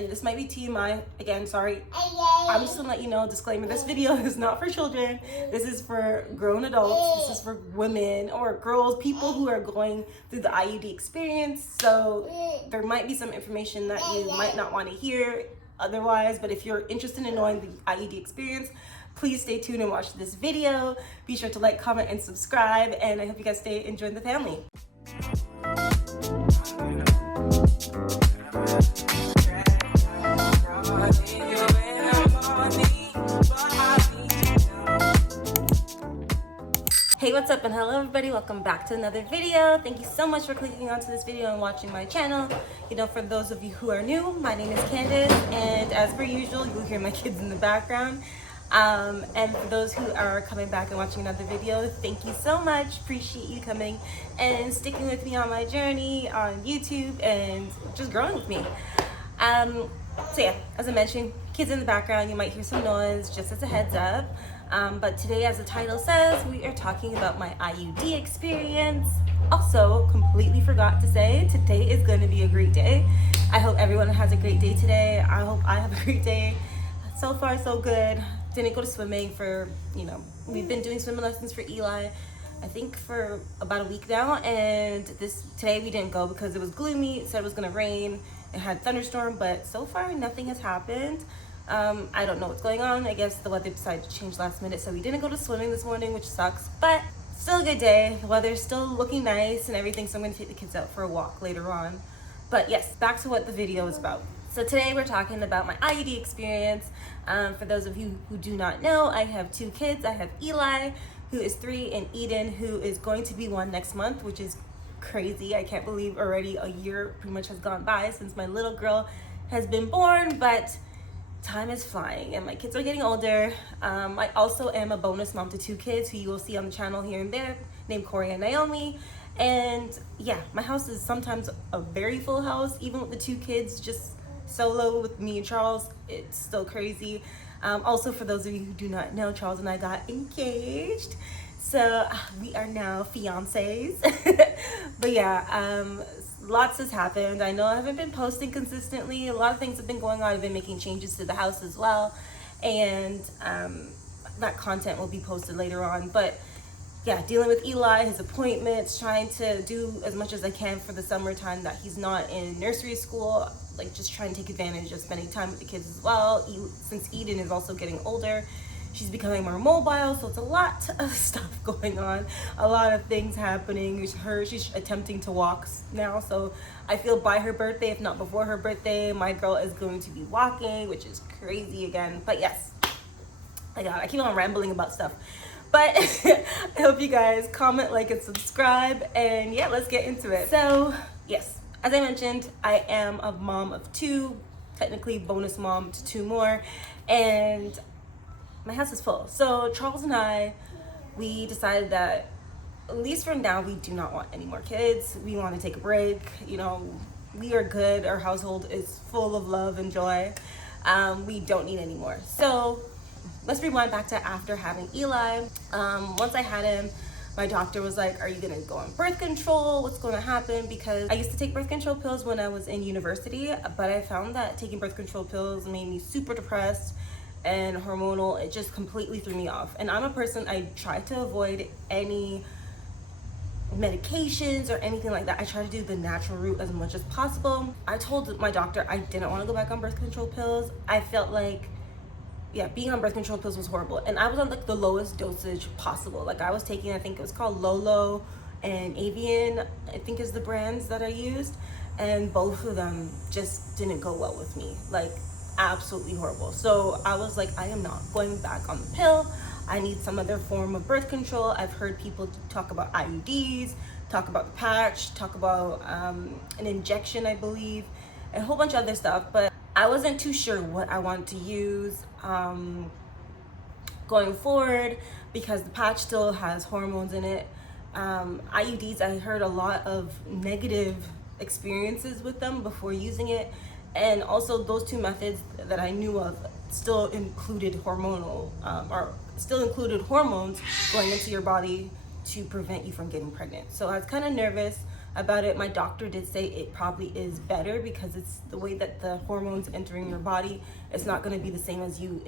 and this might be TMI, again, sorry. I'm just gonna let you know, disclaimer, this video is not for children. This is for grown adults. This is for women or girls, people who are going through the IUD experience. So there might be some information that you might not want to hear otherwise, but if you're interested in knowing the IUD experience, please stay tuned and watch this video. Be sure to like, comment, and subscribe, and I hope you guys stay and join the family. Hey, what's up, and hello everybody, welcome back to another video. Thank you so much for clicking onto this video and watching my channel. You know, for those of you who are new, my name is Candace, and as per usual, you'll hear my kids in the background. And for those who are coming back and watching another video, thank you so much. Appreciate you coming and sticking with me on my journey on YouTube and just growing with me. So yeah, as I mentioned, kids in the background, you might hear some noise, just as a heads up. But today, as the title says, we are talking about my IUD experience. Also, completely forgot to say, today is going to be a great day. I hope everyone has a great day today. I hope I have a great day. So far, so good. Didn't go to swimming for, we've been doing swimming lessons for Eli, I think for about a week now. And today we didn't go because it was gloomy. It said it was going to rain. It had thunderstorm, but so far nothing has happened. I don't know what's going on. I guess the weather decided to change last minute, so we didn't go to swimming this morning, which sucks, but still a good day. The weather's still looking nice and everything, so I'm going to take the kids out for a walk later on. But yes, back to what the video is about. So today we're talking about my IUD experience. For those of you who do not know, I have two kids. I have Eli, who is 3, and Eden, who is going to be 1 next month, which is crazy. I can't believe already a year pretty much has gone by since my little girl has been born, but time is flying and my kids are getting older. I also am a bonus mom to 2 kids who you will see on the channel here and there, named Corey and Naomi. And yeah, my house is sometimes a very full house, even with the 2 kids just solo with me and Charles. It's still crazy. Also, for those of you who do not know, Charles and I got engaged, so we are now fiancés. But yeah, lots has happened. I know I haven't been posting consistently. A lot of things have been going on. I've been making changes to the house as well, and that content will be posted later on. But yeah, dealing with Eli, his appointments, trying to do as much as I can for the summertime that he's not in nursery school, like just trying to take advantage of spending time with the kids as well. Since Eden is also getting older, she's becoming more mobile, so it's a lot of stuff going on, a lot of things happening. She's attempting to walk now, so I feel by her birthday, if not before her birthday, my girl is going to be walking, which is crazy again. But yes, I keep on rambling about stuff. But I hope you guys comment, like, and subscribe, and yeah, let's get into it. So yes, as I mentioned, I am a mom of 2, technically bonus mom to 2 more, and my house is full. So Charles and I, we decided that at least for now, we do not want any more kids. We want to take a break. We are good. Our household is full of love and joy. We don't need any more. So let's rewind back to after having Eli. Once I had him, my doctor was like, are you gonna go on birth control? What's gonna happen? Because I used to take birth control pills when I was in university, but I found that taking birth control pills made me super depressed and hormonal. It just completely threw me off. And I'm a person, I try to avoid any medications or anything like that. I try to do the natural route as much as possible. I told my doctor I didn't want to go back on birth control pills. I felt like, yeah, being on birth control pills was horrible. And I was on like the lowest dosage possible. Like I was taking, I think it was called VLLO and Avian, I think is the brands that I used. And both of them just didn't go well with me. Like absolutely horrible. So I was like, I am not going back on the pill. I need some other form of birth control. I've heard people talk about IUDs, talk about the patch, talk about an injection, I believe, and a whole bunch of other stuff. But I wasn't too sure what I wanted to use going forward because the patch still has hormones in it. IUDs, I heard a lot of negative experiences with them before using it. And also those 2 methods that I knew of still included hormonal, or still included hormones going into your body to prevent you from getting pregnant. So I was kind of nervous about it. My doctor did say it probably is better because it's the way that the hormones entering your body. It's not going to be the same as you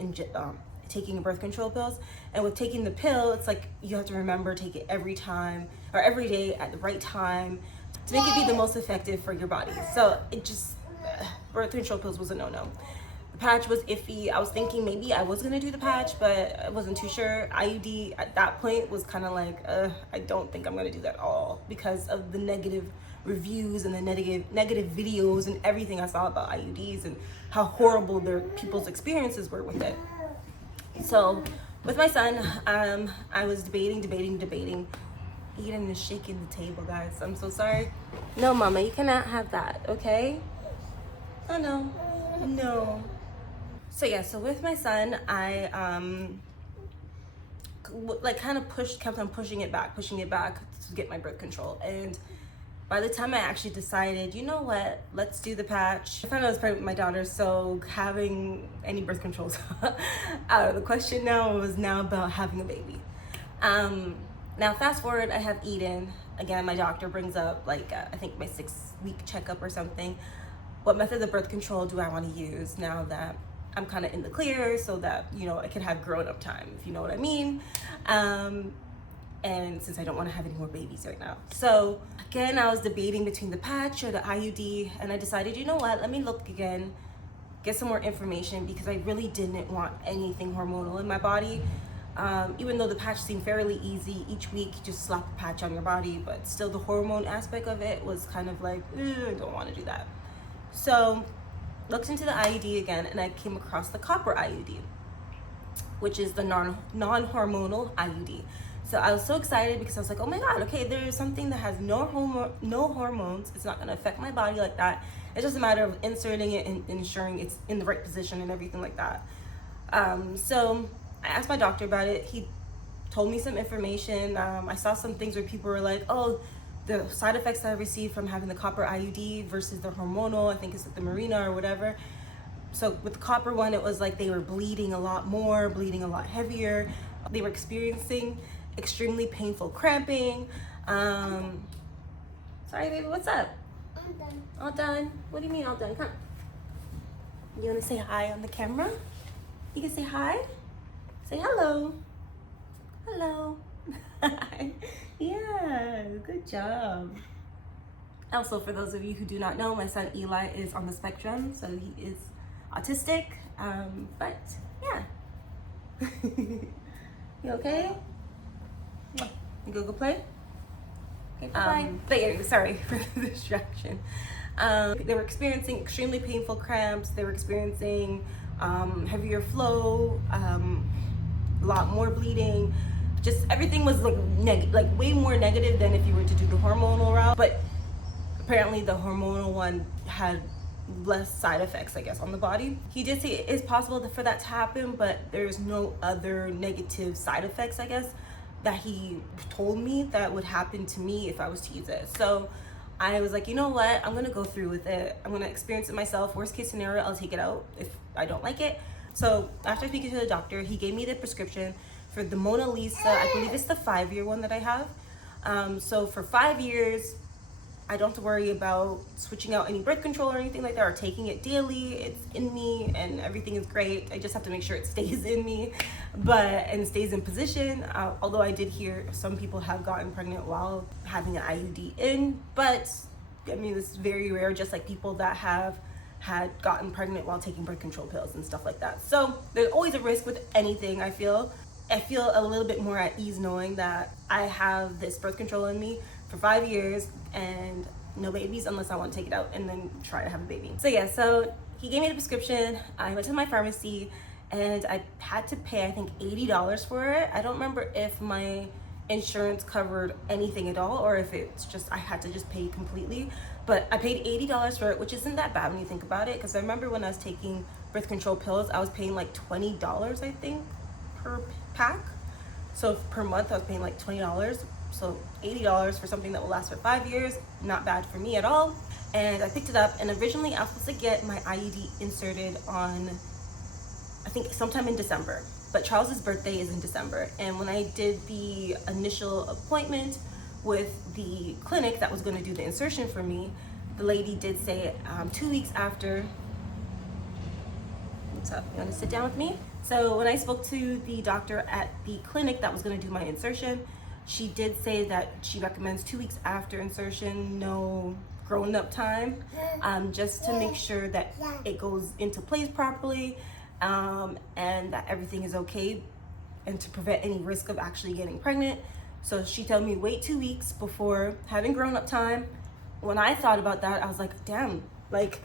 taking birth control pills. And with taking the pill, it's like you have to remember take it every time or every day at the right time to make it be the most effective for your body. So it just birth control pills was a no-no. The patch was iffy. I was thinking maybe I was gonna do the patch, but I wasn't too sure. IUD at that point was kind of like, I don't think I'm gonna do that at all because of the negative reviews and the negative videos and everything I saw about IUDs and how horrible their people's experiences were with it. So with my son, I was debating. Eden is shaking the table, guys. I'm so sorry. No, Mama, you cannot have that, okay? Oh no. So yeah, so with my son, I like kind of kept on pushing it back to get my birth control. And by the time I actually decided, you know what, let's do the patch, I found out I was pregnant with my daughter, so having any birth controls out of the question now. It was now about having a baby. Now fast forward, I have Eden. Again, my doctor brings up like I think my 6-week checkup or something. What method of birth control do I want to use now that I'm kind of in the clear, so that, you know, I can have grown-up time, if you know what I mean. And since I don't want to have any more babies right now. So again, I was debating between the patch or the IUD, and I decided, you know what, let me look again, get some more information, because I really didn't want anything hormonal in my body. Even though the patch seemed fairly easy, each week you just slap a patch on your body, but still the hormone aspect of it was kind of like, I don't want to do that. So looked into the IUD again, and I came across the Copper IUD, which is the non-hormonal IUD. So I was so excited because I was like, oh my God, okay, there's something that has no hormones. It's not gonna affect my body like that. It's just a matter of inserting it and ensuring it's in the right position and everything like that. So I asked my doctor about it. He told me some information. I saw some things where people were like, oh, the side effects that I received from having the Copper IUD versus the hormonal, I think it's like the Marina or whatever. So with the copper one, it was like they were bleeding a lot more, bleeding a lot heavier. They were experiencing extremely painful cramping. Sorry, baby, what's up? I'm done. All done? What do you mean all done? Come. You wanna say hi on the camera? You can say hi? Say hello. Hello. Yeah, good job. Also, for those of you who do not know, my son Eli is on the spectrum, so he is autistic, but yeah. You okay? You go play? Okay, bye. But anyway, sorry for the distraction. They were experiencing extremely painful cramps. They were experiencing heavier flow, a lot more bleeding. Just everything was like way more negative than if you were to do the hormonal route. But apparently the hormonal one had less side effects, I guess, on the body. He did say it is possible for that to happen, but there's no other negative side effects, I guess, that he told me that would happen to me if I was to use it. So I was like, you know what, I'm gonna go through with it. I'm gonna experience it myself. Worst case scenario, I'll take it out if I don't like it. So after speaking to the doctor, he gave me the prescription for the Mona Lisa. I believe it's the 5-year one that I have. So for 5 years, I don't have to worry about switching out any birth control or anything like that, or taking it daily. It's in me and everything is great. I just have to make sure it stays in me, and stays in position. Although I did hear some people have gotten pregnant while having an IUD in, but I mean, it's very rare, just like people that had gotten pregnant while taking birth control pills and stuff like that. So there's always a risk with anything, I feel. I feel a little bit more at ease knowing that I have this birth control in me for 5 years and no babies unless I want to take it out and then try to have a baby. So yeah, so he gave me the prescription. I went to my pharmacy and I had to pay, I think, $80 for it. I don't remember if my insurance covered anything at all or if it's just I had to just pay completely. But I paid $80 for it, which isn't that bad when you think about it, because I remember when I was taking birth control pills, I was paying like $20, I think, per pack. So per month I was paying like $20. So $80 for something that will last for 5 years, not bad for me at all. And I picked it up, and originally I was supposed to get my IUD inserted on, I think, sometime in December. But Charles's birthday is in December. And when I did the initial appointment with the clinic that was going to do the insertion for me, the lady did say 2 weeks after. What's up? You want to sit down with me? So when I spoke to the doctor at the clinic that was going to do my insertion, she did say that she recommends 2 weeks after insertion, no grown-up time, just to make sure that it goes into place properly, and that everything is okay, and to prevent any risk of actually getting pregnant. So she told me wait 2 weeks before having grown-up time. When I thought about that, I was like, damn, like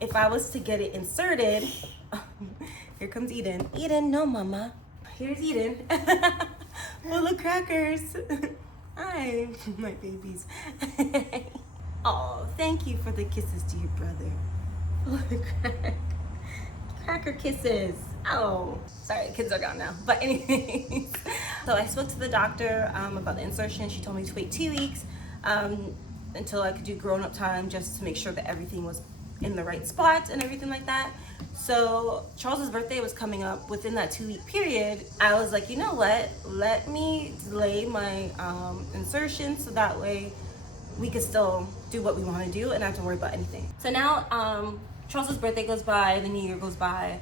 if I was to get it inserted, here comes Eden. Eden, no mama. Here's Eden. Full of crackers. Hi, my babies. Oh, thank you for the kisses to your brother. Cracker kisses. Oh, sorry, kids are gone now. But anyways, so I spoke to the doctor about the insertion. She told me to wait 2 weeks until I could do grown-up time, just to make sure that everything was in the right spot and everything like that. So Charles's birthday was coming up within that 2 week period. I was like, you know what? Let me delay my insertion so that way we could still do what we want to do and not have to worry about anything. So now Charles's birthday goes by, the new year goes by.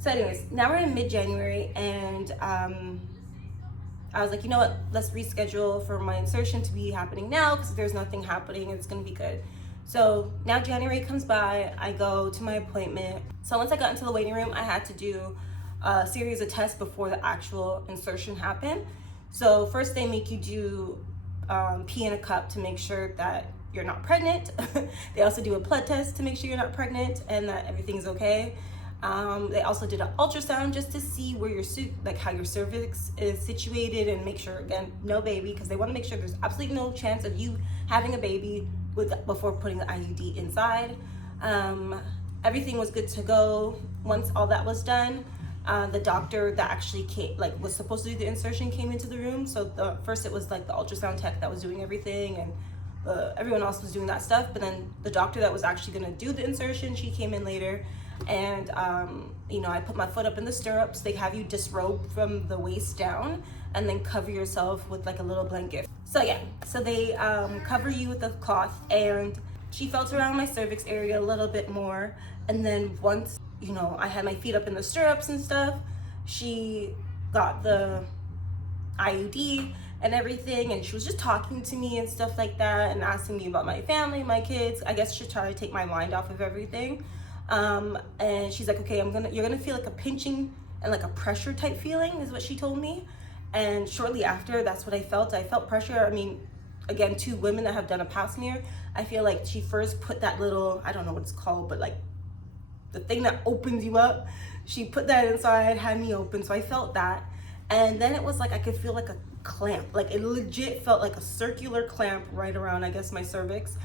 So anyways, now we're in mid-January, and I was like, you know what? Let's reschedule for my insertion to be happening now, because if there's nothing happening, it's gonna be good. So now January comes by, I go to my appointment. So once I got into the waiting room, I had to do a series of tests before the actual insertion happened. So first they make you do pee in a cup to make sure that you're not pregnant. They also do a blood test to make sure you're not pregnant and that everything's okay. They also did an ultrasound just to see where your how your cervix is situated, and make sure, again, no baby, because they want to make sure there's absolutely no chance of you having a baby before putting the IUD inside. Everything was good to go. Once all that was done, the doctor that actually was supposed to do the insertion came into the room. So first it was like the ultrasound tech that was doing everything, and everyone else was doing that stuff. But then the doctor that was actually going to do the insertion, she came in later. And I put my foot up in the stirrups. They have you disrobe from the waist down and then cover yourself with like a little blanket. So yeah, so they cover you with a cloth, and she felt around my cervix area a little bit more. And then once I had my feet up in the stirrups and stuff, she got the IUD and everything, and she was just talking to me and stuff like that, and asking me about my family, my kids. I guess she tried to take my mind off of everything. And she's like, okay, you're gonna feel like a pinching and like a pressure type feeling, is what she told me. And shortly after, that's what I felt. I felt pressure. I mean, again, 2 women that have done a pap smear, I feel like she first put that little, I don't know what it's called, but like the thing that opens you up, she put that inside, had me open. So I felt that. And then it was like, I could feel like a clamp, like it legit felt like a circular clamp right around, I guess, my cervix.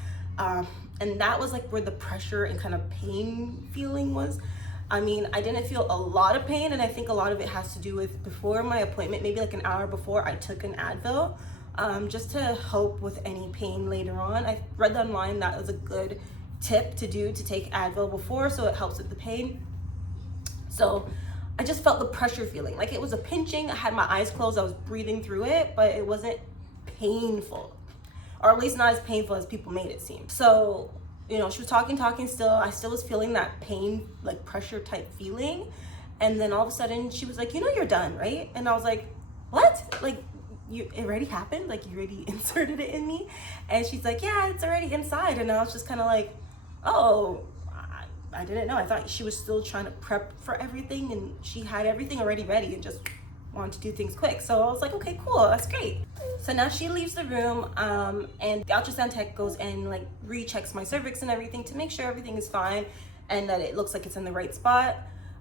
And that was like where the pressure and kind of pain feeling was. I mean, I didn't feel a lot of pain, and I think a lot of it has to do with before my appointment, maybe like an hour before, I took an Advil just to help with any pain later on. I read online that was a good tip to do, to take Advil before, so it helps with the pain. So I just felt the pressure feeling, like it was a pinching. I had my eyes closed, I was breathing through it, but it wasn't painful. Or at least not as painful as people made it seem. So, she was talking still. I still was feeling that pain, like pressure type feeling. And then all of a sudden she was like, you're done, right? And I was like, what? Like, it already happened? Like, you already inserted it in me? And she's like, yeah, it's already inside. And I was just kind of like, oh, I didn't know. I thought she was still trying to prep for everything, and she had everything already ready and just wanted to do things quick. So I was like, okay, cool, that's great. So now she leaves the room, and the ultrasound tech goes and like rechecks my cervix and everything to make sure everything is fine and that it looks like it's in the right spot.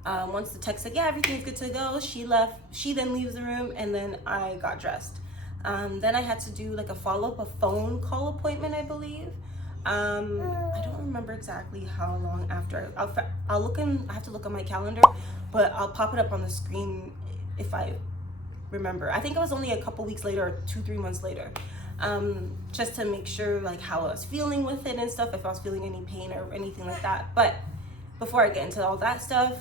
Once the tech said, yeah, everything's good to go, she left. She then leaves the room, and then I got dressed. Then I had to do like a follow-up, a phone call appointment, I believe. I don't remember exactly how long after. I have to look on my calendar, but I'll pop it up on the screen if I remember. I think it was only a couple weeks later, or 2-3 months later, just to make sure like how I was feeling with it and stuff, if I was feeling any pain or anything like that. But before I get into all that stuff,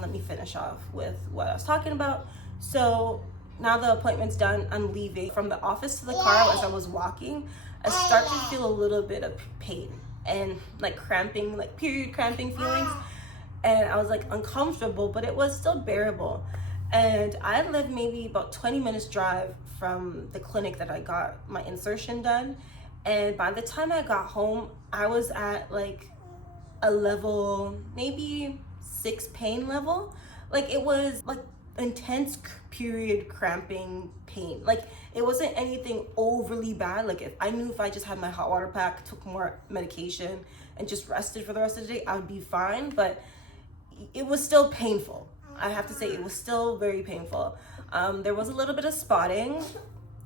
let me finish off with what I was talking about. So now the appointment's done, I'm leaving from the office to the car. As I was walking, I start to feel a little bit of pain and like cramping, like period cramping feelings. And I was like uncomfortable, but it was still bearable. And I lived maybe about 20 minutes drive from the clinic that I got my insertion done. And by the time I got home, I was at like a level, maybe 6 pain level. Like it was like intense period cramping pain. Like it wasn't anything overly bad. Like if I knew if I just had my hot water pack, took more medication, and just rested for the rest of the day, I would be fine. But it was still painful. I have to say it was still very painful. There was a little bit of spotting,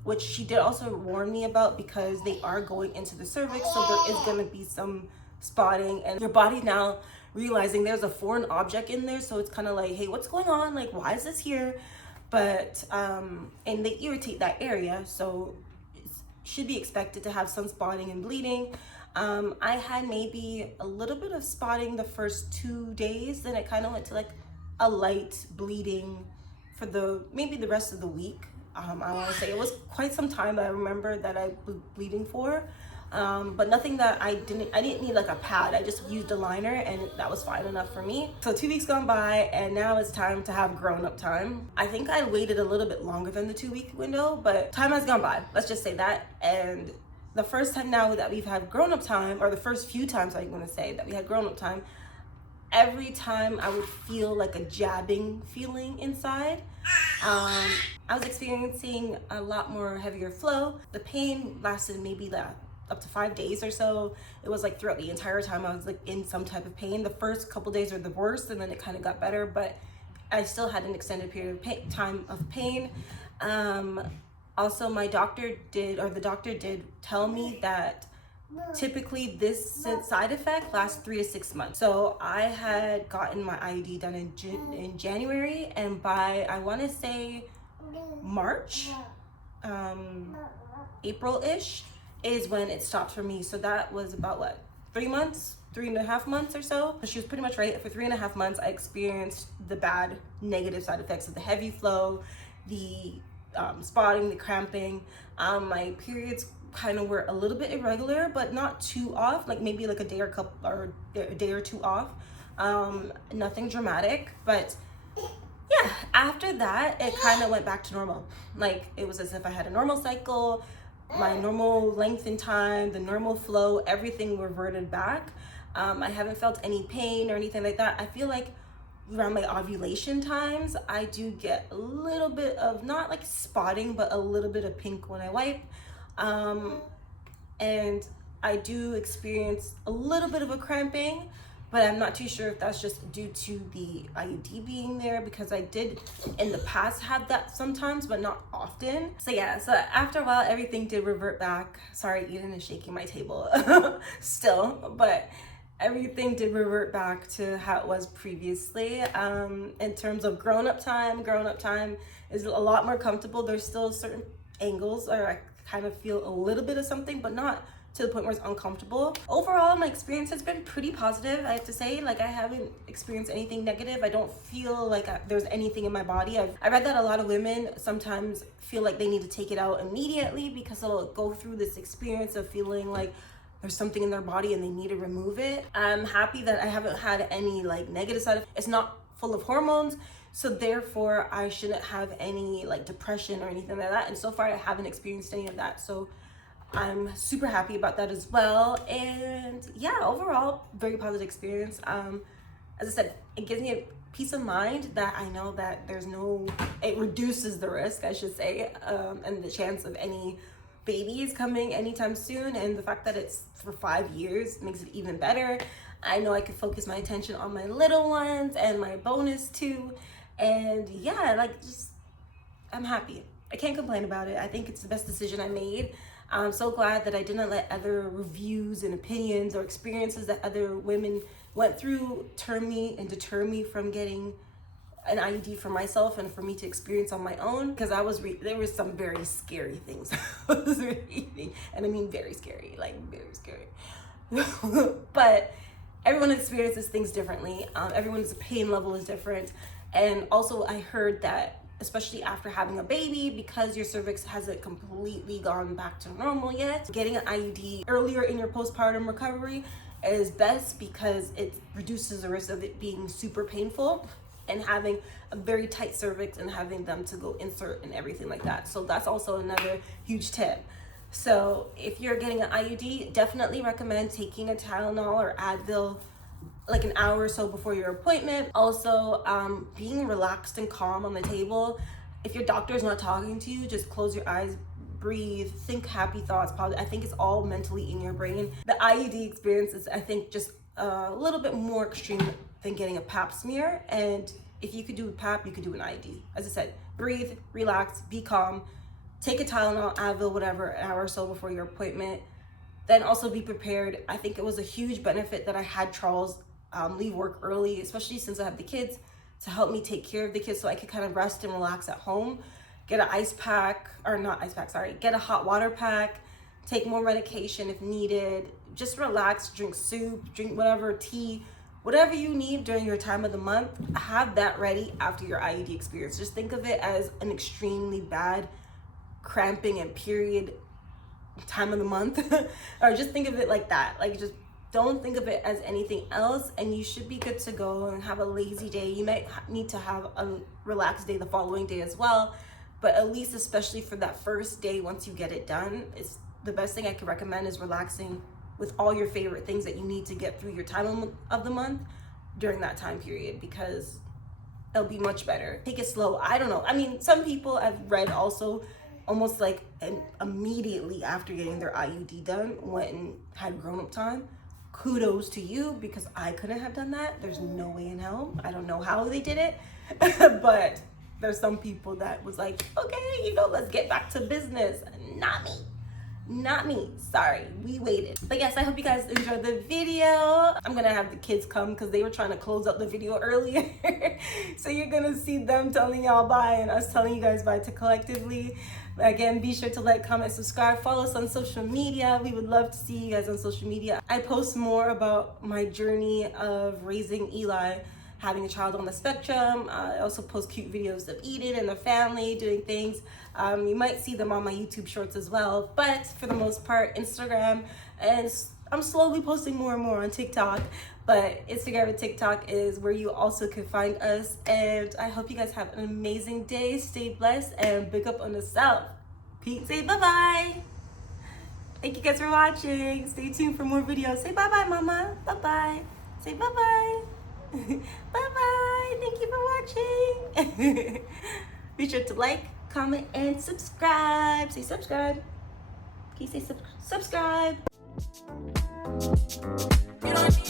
which she did also warn me about, because they are going into the cervix, so there is going to be some spotting, and your body now realizing there's a foreign object in there, so it's kind of like, hey, what's going on? Like, why is this here? But and they irritate that area, so it should be expected to have some spotting and bleeding. I had maybe a little bit of spotting the first 2 days, then it kind of went to like a light bleeding for maybe the rest of the week. I want to say it was quite some time that I remember that I was bleeding for, but nothing that I didn't need like a pad. I just used a liner and that was fine enough for me. So 2 weeks gone by, and now it's time to have grown-up time. I think I waited a little bit longer than the 2-week window, but time has gone by, let's just say that. And the first time now that we've had grown-up time, or the first few times I want to say that we had grown-up time, every time I would feel like a jabbing feeling inside. I was experiencing a lot more heavier flow. The pain lasted maybe up to 5 days or so. It was like throughout the entire time I was like in some type of pain. The first couple days were the worst, and then it kind of got better, but I still had an extended period of time of pain. Also, the doctor did tell me that typically this side effect lasts 3 to 6 months. So I had gotten my IUD done in January, and by, I want to say March, April-ish is when it stopped for me. So that was about what, 3 months, 3.5 months or so. She was pretty much right. For 3.5 months, I experienced the bad negative side effects of the heavy flow, the spotting, the cramping. My periods kind of were a little bit irregular, but not too off, like maybe like a day or two off. Nothing dramatic, but yeah, after that it kind of went back to normal. Like it was as if I had a normal cycle, my normal length and time, the normal flow, everything reverted back. I haven't felt any pain or anything like that. I feel like around my ovulation times, I do get a little bit of, not like spotting, but a little bit of pink when I wipe. And I do experience a little bit of a cramping, but I'm not too sure if that's just due to the IUD being there, because I did in the past have that sometimes, but not often. So yeah, so after a while, everything did revert back. Sorry, Eden is shaking my table still, but everything did revert back to how it was previously. In terms of grown-up time is a lot more comfortable. There's still certain angles where I kind of feel a little bit of something, but not to the point where it's uncomfortable. Overall, my experience has been pretty positive, I have to say. Like, I haven't experienced anything negative. I don't feel like there's anything in my body. I read that a lot of women sometimes feel like they need to take it out immediately because they'll go through this experience of feeling like there's something in their body and they need to remove it. I'm happy that I haven't had any like negative side effects. It's not full of hormones, so therefore I shouldn't have any like depression or anything like that. And so far I haven't experienced any of that. So I'm super happy about that as well. And yeah, overall, very positive experience. As I said, it gives me a peace of mind that I know that it reduces the risk, I should say, and the chance of any babies coming anytime soon. And the fact that it's for 5 years makes it even better. I know I can focus my attention on my little ones and my bonus too. And yeah, like, just, I'm happy. I can't complain about it. I think it's the best decision I made. I'm so glad that I didn't let other reviews and opinions or experiences that other women went through turn me and deter me from getting an IUD for myself and for me to experience on my own, because there was some very scary things I was reading, and I mean very scary, like very scary. But everyone experiences things differently. Everyone's pain level is different. And also I heard that especially after having a baby, because your cervix hasn't completely gone back to normal yet. Getting an IUD earlier in your postpartum recovery is best because it reduces the risk of it being super painful and having a very tight cervix and having them to go insert and everything like that. So that's also another huge tip. So if you're getting an IUD, definitely recommend taking a Tylenol or Advil like an hour or so before your appointment. Also, being relaxed and calm on the table. If your doctor is not talking to you, just close your eyes, breathe, think happy thoughts. I think it's all mentally in your brain. The IUD experience is, I think, just a little bit more extreme than getting a pap smear. And if you could do a pap, you could do an IUD. As I said, breathe, relax, be calm, take a Tylenol, Advil, whatever, an hour or so before your appointment. Then also be prepared. I think it was a huge benefit that I had Charles leave work early, especially since I have the kids, to help me take care of the kids so I could kind of rest and relax at home. Get an ice pack, or not ice pack, sorry, get a hot water pack, take more medication if needed, just relax, drink soup, drink whatever, tea, whatever you need during your time of the month, have that ready after your IUD experience. Just think of it as an extremely bad cramping and period time of the month, or just think of it like that. Like, just don't think of it as anything else, and you should be good to go and have a lazy day. You might need to have a relaxed day the following day as well, but at least, especially for that first day, once you get it done, it's the best thing I could recommend is relaxing with all your favorite things that you need to get through your time of the month during that time period, because it'll be much better. Take it slow. I don't know. I mean, some people I've read also almost like immediately after getting their IUD done went and had grown-up time. Kudos to you, because I couldn't have done that. There's no way in hell. I don't know how they did it, but there's some people that was like, okay, let's get back to business. Not me. Sorry, we waited. But yes, I hope you guys enjoyed the video. I'm gonna have the kids come because they were trying to close up the video earlier. So you're gonna see them telling y'all bye and us telling you guys bye to collectively. Again, be sure to like, comment, subscribe, follow us on social media. We would love to see you guys on social media. I post more about my journey of raising Eli, having a child on the spectrum. I also post cute videos of Eden and the family doing things. You might see them on my YouTube shorts as well, but for the most part, Instagram, and I'm slowly posting more and more on TikTok, but Instagram and TikTok is where you also can find us. And I hope you guys have an amazing day. Stay blessed and big up on yourself. Peace. Say bye-bye. Thank you guys for watching. Stay tuned for more videos. Say bye-bye, mama. Bye-bye. Say bye-bye. Bye-bye. Thank you for watching. Be sure to like, comment, and subscribe. Say subscribe. Can you say subscribe? You know what I mean?